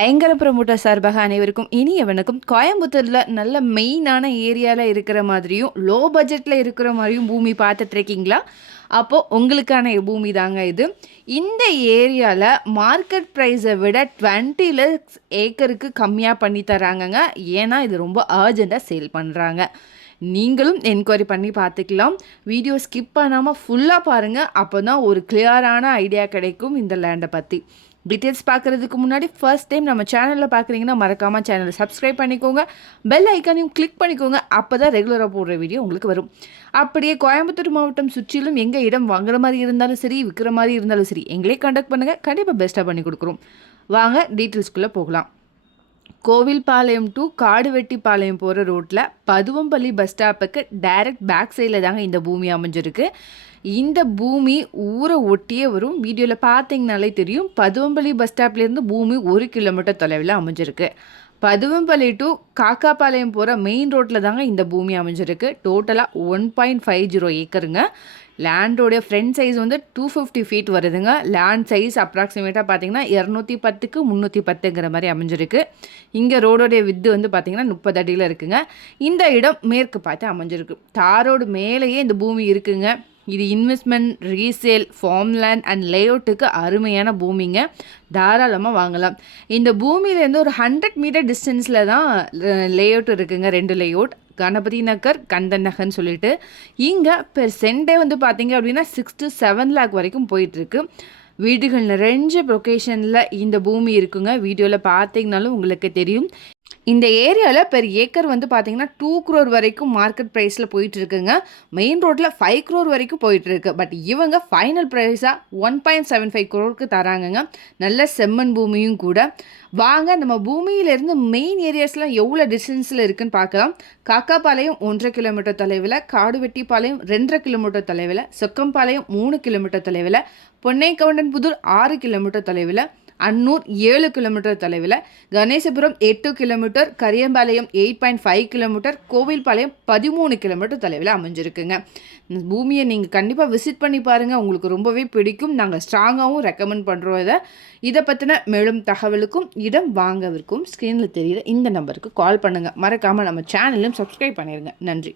ஐங்கர promoter சார்பாக அனைவருக்கும் இனிய வணக்கம் கோயம்புத்தூரில் நல்ல மெயினான ஏரியாவில் இருக்கிற மாதிரியும் லோ பட்ஜெட்டில் இருக்கிற மாதிரியும் பூமி பார்த்துட்ருக்கீங்களா? அப்போது உங்களுக்கான பூமி தாங்க இது. இந்த ஏரியாவில் மார்க்கெட் ப்ரைஸை விட டுவெண்ட்டி லேக்ஸ் ஏக்கருக்கு கம்மியாக பண்ணி தராங்கங்க. ஏன்னா இது ரொம்ப அர்ஜெண்ட்டாக சேல் பண்ணுறாங்க நீங்களும் என்கொயரி பண்ணி பார்த்துக்கலாம். வீடியோ ஸ்கிப் பண்ணாமல் ஃபுல்லாக பாருங்கள் அப்போ தான் ஒரு கிளியரான ஐடியா கிடைக்கும் இந்த லேண்டை பற்றி டீட்டெயில்ஸ் பார்க்குறதுக்கு முன்னாடி ஃபர்ஸ்ட் டைம் நம்ம சேனலில் பார்க்குறீங்கன்னா மறக்காமல் சேனலை சப்ஸ்கிரைப் பண்ணிக்கோங்க. பெல் ஐக்கானையும் கிளிக் பண்ணிக்கோங்க. அப்போ தான் ரெகுலராக போடுற வீடியோ உங்களுக்கு வரும். அப்படியே கோயம்புத்தூர் மாவட்டம் சுற்றிலும் எங்கள் இடம் வாங்குற மாதிரி இருந்தாலும் சரி விற்கிற மாதிரி இருந்தாலும் சரி எங்களே கண்டக்ட் பண்ணுங்கள் கண்டிப்பாக பெஸ்ட்டாக பண்ணி கொடுக்குறோம். வாங்க டீட்டெயில்ஸ்குள்ளே போகலாம். கோவில்பாளையம் டு காடுவெட்டிப்பாளையம் போகிற ரோட்டில் பதுவம்பள்ளி பஸ் ஸ்டாப்புக்கு டைரக்ட் பேக் சைடில் தாங்க இந்த பூமி அமைஞ்சிருக்கு. இந்த பூமி ஊரை ஒட்டியே வரும் வீடியோவில் பார்த்தீங்கனாலே தெரியும். பதுவம்பள்ளி பஸ் ஸ்டாப்லேருந்து பூமி ஒரு கிலோமீட்டர் தொலைவில் அமைஞ்சிருக்கு. பதுவம்பள்ளி டு காக்காபாளையம் போகிற மெயின் ரோட்டில் தாங்க இந்த பூமி அமைஞ்சிருக்கு. டோட்டலாக ஒன் பாயிண்ட் ஃபைவ் ஜீரோ ஏக்கருங்க. லேண்டோடைய ஃப்ரண்ட் சைஸ் வந்து டூ ஃபிஃப்டி ஃபீட் வருதுங்க. லேண்ட் சைஸ் அப்ராக்சிமேட்டாக பார்த்தீங்கன்னா இரநூத்தி பத்துக்கு முந்நூற்றி பத்துங்கிற மாதிரி அமைஞ்சிருக்கு. இங்கே ரோடோடைய வித்து வந்து பார்த்திங்கன்னா முப்பது அடியில் இருக்குங்க. இந்த இடம் மேற்கு பார்த்து அமைஞ்சிருக்கு. தாரோடு மேலேயே இந்த பூமி இருக்குங்க. இது இன்வெஸ்ட்மெண்ட் ரீசேல் ஃபார்ம்லேண்ட் அண்ட் லேஅவுட்டுக்கு அருமையான பூமிங்க. தாராளமாக வாங்கலாம். இந்த பூமியிலேருந்து ஒரு ஹண்ட்ரட் மீட்டர் டிஸ்டன்ஸில் தான் லேஅவுட் இருக்குங்க. ரெண்டு லேஅவுட் கணபதி நகர் கந்தன் நகர்னு சொல்லிட்டு. இங்கே பெர் சென்டே வந்து பார்த்தீங்க அப்படின்னா சிக்ஸ் டு செவன் லேக் வரைக்கும் போயிட்டுருக்கு. வீடுகள் நிறைஞ்ச லொக்கேஷனில் இந்த பூமி இருக்குங்க. வீடியோவில் பார்த்தீங்கனாலும் உங்களுக்கு தெரியும். இந்த ஏரியாவில் பெர் ஏக்கர் வந்து பார்த்தீங்கன்னா டூ க்ரோர் வரைக்கும் மார்க்கெட் ப்ரைஸில் போயிட்டுருக்குங்க. மெயின் ரோட்டில் ஃபைவ் க்ரோர் வரைக்கும் போயிட்டுருக்கு. பட் இவங்க ஃபைனல் ப்ரைஸாக ஒன் பாயிண்ட் செவன் ஃபைவ் க்ரோருக்கு தராங்கங்க. நல்ல செம்மண் பூமியும் கூட. வாங்க நம்ம பூமியிலேருந்து மெயின் ஏரியாஸ்லாம் எவ்வளோ டிஸ்டன்ஸில் இருக்குன்னு பார்க்கலாம். காக்காப்பாளையம் ஒன்றரை கிலோமீட்டர் தொலைவில் காடுவெட்டிப்பாளையம் ரெண்டரை கிலோமீட்டர் தொலைவில் சொக்கம்பாளையம் மூணு கிலோமீட்டர் தொலைவில் பொன்னை கவுண்டன் புதூர் ஆறு கிலோமீட்டர் தொலைவில் அன்னூர் ஏழு கிலோமீட்டர் தொலைவில் கணேசபுரம் எட்டு kilometre Kariyampalayam eight point five kilometre Kovilpalayam பதிமூணு கிலோமீட்டர் தொலைவில் அமைஞ்சிருக்குங்க. இந்த பூமியை நீங்கள் கண்டிப்பாக விசிட் பண்ணி பாருங்கள் உங்களுக்கு ரொம்பவே பிடிக்கும். நாங்கள் ஸ்ட்ராங்காகவும் ரெக்கமெண்ட் பண்ணுறோம் இதை. இதை பற்றின மேலும் தகவலுக்கும் இடம் வாங்கவிருக்கும் ஸ்க்ரீனில் தெரிகிற இந்த நம்பருக்கு கால் பண்ணுங்கள் மறக்காமல் நம்ம சேனலையும் சப்ஸ்கிரைப் பண்ணிடுங்க நன்றி.